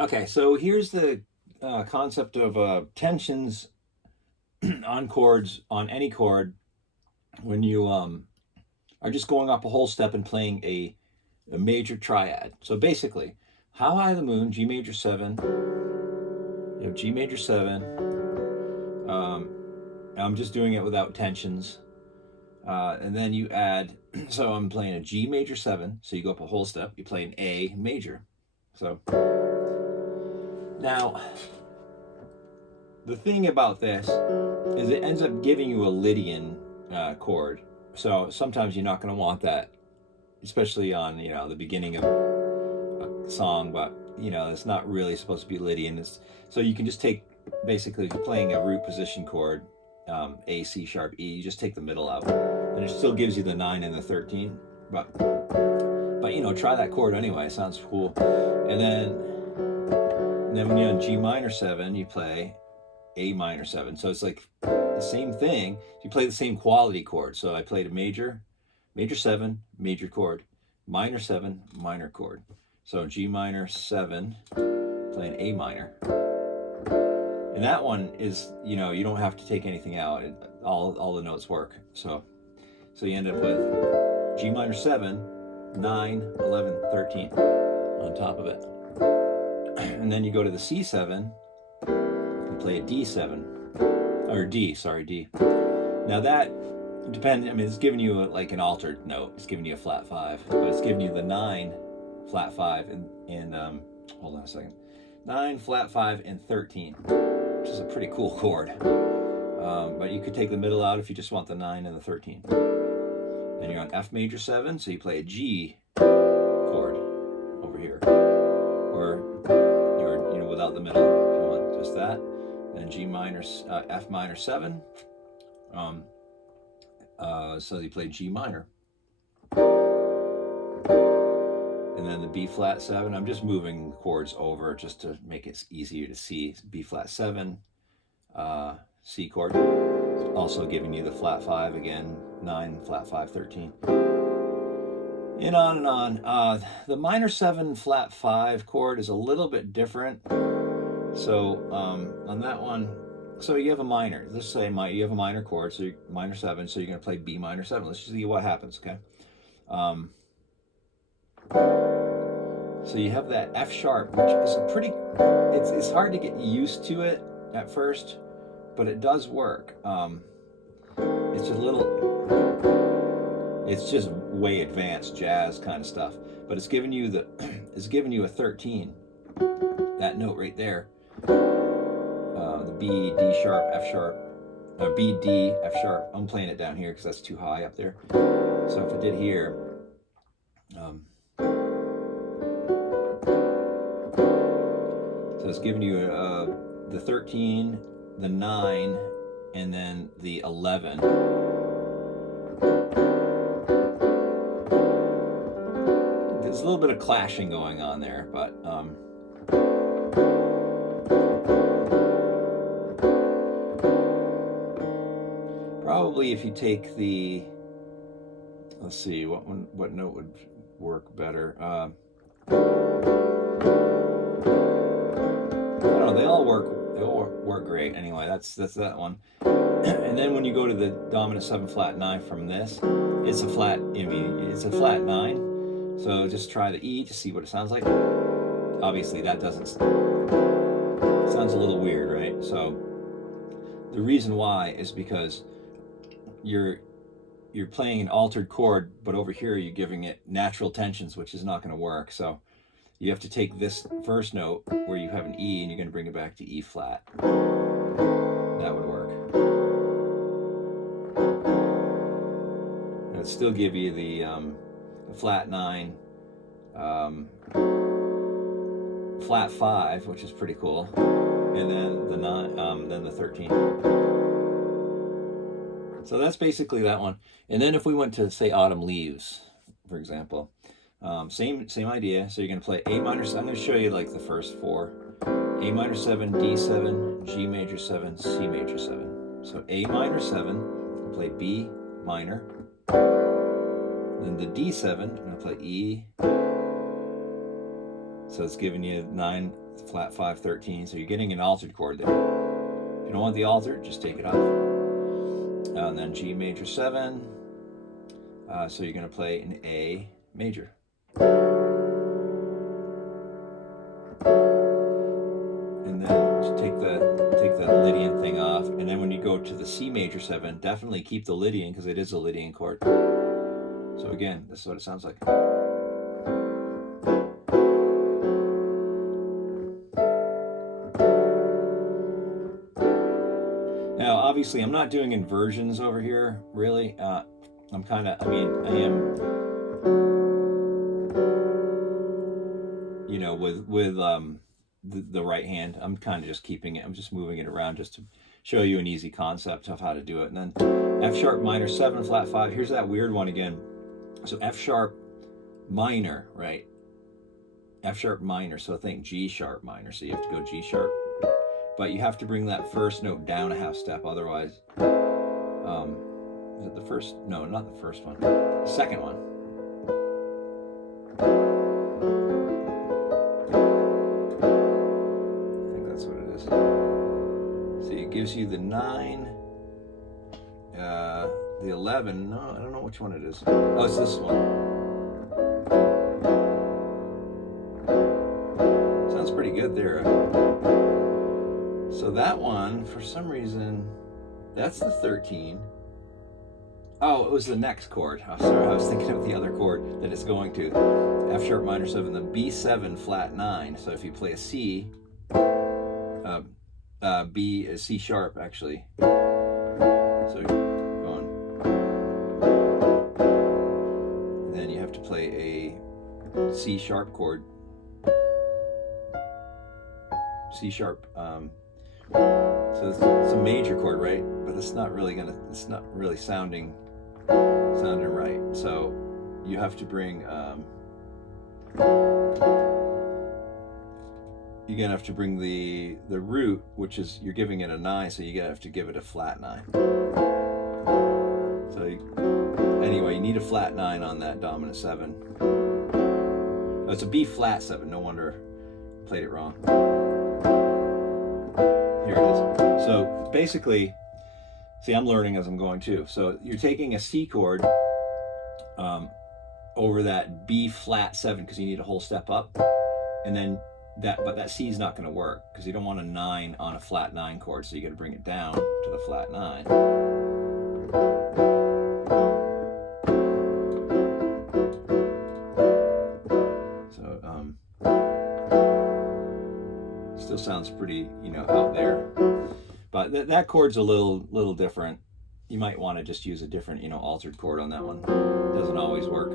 Okay, so here's the concept of tensions on chords on any chord when you are just going up a whole step and playing a major triad. So basically, How High the Moon, G major 7, you have G major 7. I'm just doing it without tensions. And then you add, so I'm playing a G major 7, so you go up a whole step, you play an A major. So now, the thing about this is it ends up giving you a Lydian chord. So sometimes you're not going to want that, especially on the beginning of a song. But it's not really supposed to be Lydian. So you can just take, basically, if you're playing a root position chord, A, C sharp, E, you just take the middle out, and it still gives you the 9 and the 13. But try that chord anyway. It sounds cool. And then when you're on G minor 7, you play A minor 7. So it's like the same thing. You play the same quality chord. So I played a major 7, major chord, minor 7, minor chord. So G minor 7, playing A minor. And that one is, you don't have to take anything out. All the notes work. So you end up with G minor 7, 9, 11, 13 on top of it. And then you go to the C7, play a D7, or D. Now that depends. I mean, it's giving you like an altered note. It's giving you a flat 5, but it's giving you the 9 flat 5 and hold on a second, 9 flat 5 and 13, which is a pretty cool chord. But you could take the middle out if you just want the 9 and the 13. Then you're on F major 7, so you play a G chord over here, or you're without the middle if you want just that. Then G minor, F minor 7. So you play G minor. And then the B flat 7. I'm just moving the chords over just to make it easier to see. B flat 7, C chord. Also giving you the flat 5 again, 9, flat 5, 13. And on and on. The minor 7 flat 5 chord is a little bit different. So on that one, so you have a minor. Let's say you have a minor chord, so minor 7. So you're going to play B minor 7. Let's just see what happens, okay? So you have that F sharp, which is it's hard to get used to it at first, but it does work. It's just way advanced jazz kind of stuff, but it's giving you a 13. That note right there. The B, D sharp, F sharp, B, D, F sharp. I'm playing it down here because that's too high up there. So if I did here, so it's giving you the 13, the 9, and then the 11. There's a little bit of clashing going on there, but probably if you take the, let's see, what note would work better? I don't know. They all work great. Anyway, that's that one. And then when you go to the dominant 7 flat 9 from this, it's a flat. It's a flat 9. So just try the E to see what it sounds like. Obviously, that sounds a little weird, right? So the reason why is because you're playing an altered chord, but over here you're giving it natural tensions, which is not going to work. So you have to take this first note where you have an E, and you're going to bring it back to E flat. That would work. It would still give you the flat 9, flat 5, which is pretty cool, and then the 9, then the 13. So that's basically that one. And then if we went to, say, Autumn Leaves, for example, same idea. So you're going to play A minor. I'm going to show you like the first 4. A minor 7, D7, G major 7, C major 7. So A minor 7, I'll play B minor. Then the D7, I'm going to play E. So it's giving you 9, flat 5, 13. So you're getting an altered chord there. If you don't want the altered, just take it off. And then G major 7. So you're going to play an A major. And then just take the Lydian thing off. And then when you go to the C major 7, definitely keep the Lydian because it is a Lydian chord. So again, this is what it sounds like. Now, obviously, I'm not doing inversions over here, really. I'm kind of, I am, you know, with the right hand, I'm kind of just keeping it, I'm just moving it around just to show you an easy concept of how to do it. And then F sharp minor 7, flat 5. Here's that weird one again. So F sharp minor, right? F sharp minor, so think G sharp minor, so you have to go G sharp. But you have to bring that first note down a half step, otherwise, is it the first? No, not the first one. The second one. I think that's what it is. See, it gives you the 9, the 11. No, I don't know which one it is. Oh, it's this one. Sounds pretty good there. So that one, for some reason, that's the 13. Oh, it was the next chord. Oh, sorry, I was thinking of the other chord that it's going to. F sharp minor 7, the B7 flat 9. So if you play a C, B is C sharp actually. So going. And then you have to play a C sharp chord. C sharp. So it's a major chord, right? But it's not really sounding right. So you have to bring you're gonna have to bring the root, which is, you're giving it a 9, so you have to give it a flat 9. So anyway, you need a flat 9 on that dominant 7. Oh, it's a B flat 7. No wonder I played it wrong. Here it is. So basically, see, I'm learning as I'm going too. So you're taking a C chord over that B flat 7 because you need a whole step up, and then that C is not going to work because you don't want a 9 on a flat 9 chord, so you got to bring it down to the flat 9. So still sounds pretty, out there. But that chord's a little different. You might want to just use a different, altered chord on that one. Doesn't always work.